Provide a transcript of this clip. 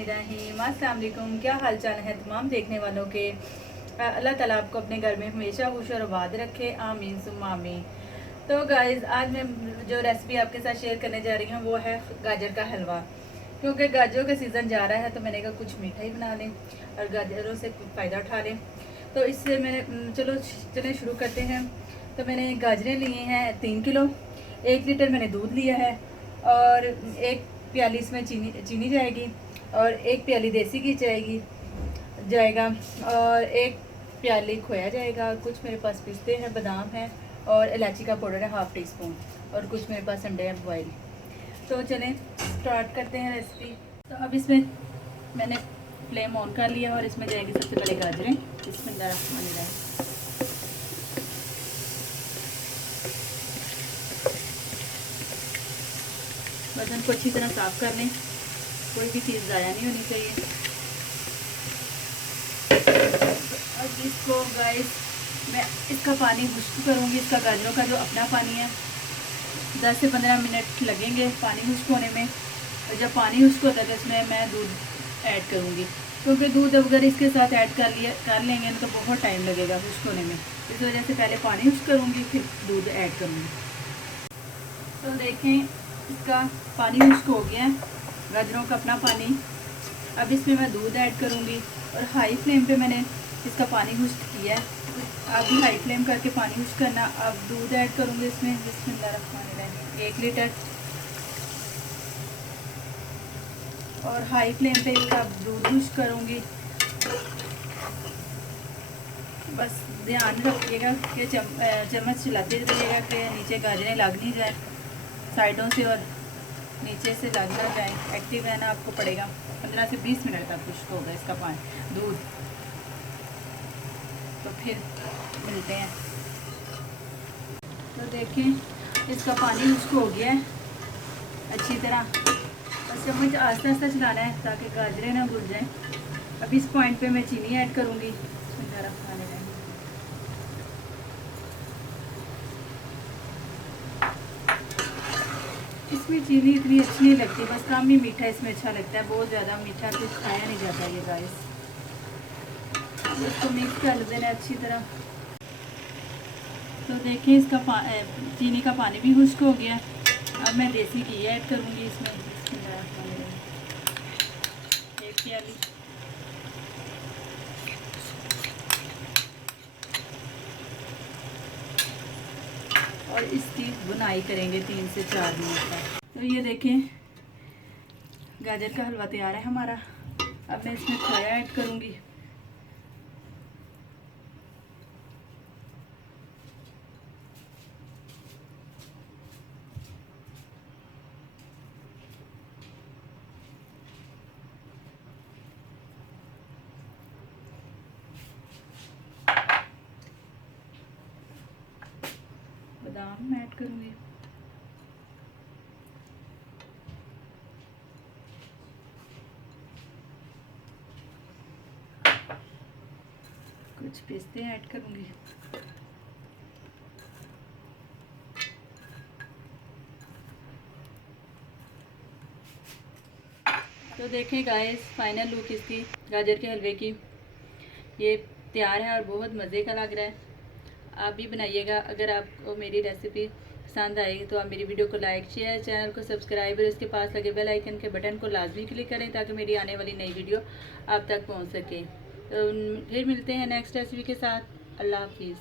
बिस्मिल्लाहिर्रहमानिर्रहीम। अस्सलाम वालेकुम। क्या हाल चाल है तमाम देखने वालों के। अल्लाह ताला आपको अपने घर में हमेशा खुश और आबाद रखे, आमीन सुम्मा आमीन। तो गाइज़, आज मैं जो रेसिपी आपके साथ शेयर करने जा रही हूँ वो है गाजर का हलवा। क्योंकि गाजरों का सीज़न जा रहा है तो मैंने कहा कुछ मीठा ही बना लें और गाजरों से कुछ फ़ायदा उठा लें। तो इससे मैंने चलें शुरू करते हैं। तो मैंने गाजरें लिए हैं 3 किलो, 1 लीटर मैंने दूध लिया है और 1 प्याली इसमें चीनी जाएगी और 1 प्याली देसी घी जाएगा और 1 प्याली खोया जाएगा। कुछ मेरे पास पिस्ते हैं, बादाम हैं और इलायची का पाउडर है 1/2 टीस्पून और कुछ मेरे पास अंडे हैं बॉयल। तो चलें स्टार्ट करते हैं रेसिपी। तो अब इसमें मैंने फ्लेम ऑन कर लिया और इसमें जाएगी सबसे पहले गाजरें। बिस्मिल्लाहिर्रहमानिर्रहीम। बर्तन को अच्छी तरह साफ़ कर लें, कोई भी चीज़ ज़ाया नहीं होनी चाहिए। अब इसको गाइस मैं इसका पानी खुश्क करूँगी। इसका गाजरों का जो अपना पानी है 10 से 15 मिनट लगेंगे पानी खुश्क होने में। और जब पानी खुश्क होता है तो इसमें मैं दूध ऐड करूँगी, क्योंकि दूध अगर इसके साथ ऐड कर लेंगे तो बहुत टाइम लगेगा खुश्क होने में। इस वजह से पहले पानी खुश्क करूँगी फिर दूध ऐड करूँगी। तो देखें इसका पानी खुश्क हो गया है, गाजरों का अपना पानी। अब इसमें मैं दूध ऐड करूँगी और हाई फ्लेम पे मैंने इसका पानी खुश्क किया है। आप भी हाई फ्लेम करके पानी खुश्क करना। अब दूध ऐड करूँगी इसमें। बिस्मिल्लाहिर्रहमानिर्रहीम 1 लीटर और हाई फ्लेम पे इसका दूध खुश्क करूँगी। बस ध्यान रखिएगा कि चम्मच चलाते रहिएगा कि नीचे गाजरें लग नहीं जाए साइडों से और नीचे से लग ना जाए। एक्टिव रहना आपको पड़ेगा। 15 से 20 मिनट तक खुश्क होगा इसका पानी दूध। तो फिर मिलते हैं। तो देखें इसका पानी खुश्क हो गया है अच्छी तरह। बस चम्मच आस्ते आस्ते चलाना है ताकि गाजरें ना घुल जाएं। अब इस पॉइंट पे मैं चीनी ऐड करूँगी। इसमें चीनी इतनी अच्छी नहीं लगती, बस कम ही मीठा इसमें अच्छा लगता है। बहुत ज़्यादा मीठा कुछ खाया नहीं जाता ये गाइस। इसको मिक्स कर देना अच्छी तरह। तो देखिए इसका चीनी का पानी भी खुश्क हो गया। अब मैं देसी घी ऐड करूँगी इसमें। 1 प्याली और इसकी बुनाई करेंगे 3 से 4 मिनट तक। तो ये देखें गाजर का हलवा तैयार है हमारा। अब मैं इसमें खोया ऐड करूँगी। बादाम ऐड करूँगी। कुछ पिस्ते ऐड करूँगी। तो देखें गाइस फाइनल लुक इसकी गाजर के हलवे की ये तैयार है और बहुत मज़े का लग रहा है। आप भी बनाइएगा। अगर आपको मेरी रेसिपी पसंद आएगी तो आप मेरी वीडियो को लाइक शेयर, चैनल को सब्सक्राइब और इसके पास लगे बेल आइकन के बटन को लाजमी क्लिक करें ताकि मेरी आने वाली नई वीडियो आप तक पहुंच सके। तो फिर मिलते हैं नेक्स्ट रेसिपी के साथ। अल्लाह हाफिज़।